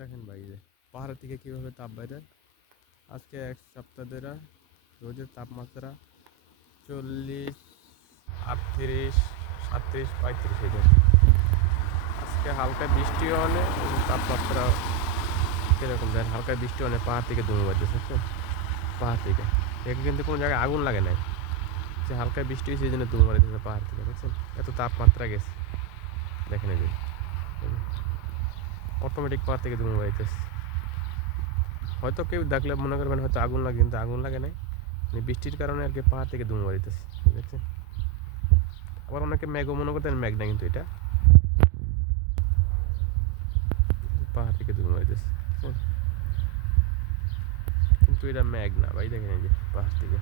দেখেন ভাই যে পাহাড়ের থেকে কীভাবে তাপ বাইরে। আজকে এক সপ্তাহ ধরে রোদের তাপমাত্রা 40, 38, 37, 35 এটা। আজকে হালকা বৃষ্টিও অনেক, তাপমাত্রা কীরকম দেন, হালকা বৃষ্টি অনেক, পাহাড় থেকে ধুমে বাজতেছে তো, পাহাড় থেকে একে কিন্তু কোনো জায়গায় আগুন লাগে নাই, যে হালকা বৃষ্টি হয়েছে এই জন্য ধুমে বাড়িতেছে পাহাড় থেকে, বুঝছেন? এত তাপমাত্রা গেছে দেখেন, এই যে অটোমেটিক পাহাড় থেকে ধুমে বাড়িতেছে। হয়তো কেউ দেখলে মনে করবেন হয়তো আগুন লাগে, কিন্তু আগুন লাগে নাই, বৃষ্টির কারণে আর কি পাহাড় থেকে ধুমে বাড়িতেছে, দেখছেন? আবার অনেকে ম্যাগও মনে করতেন, ম্যাগ না, কিন্তু এটা পাহাড় থেকে ধুমে বাড়িতেছে, কিন্তু এটা ম্যাগ না ভাই, দেখেন এই যে পাহাড় থেকে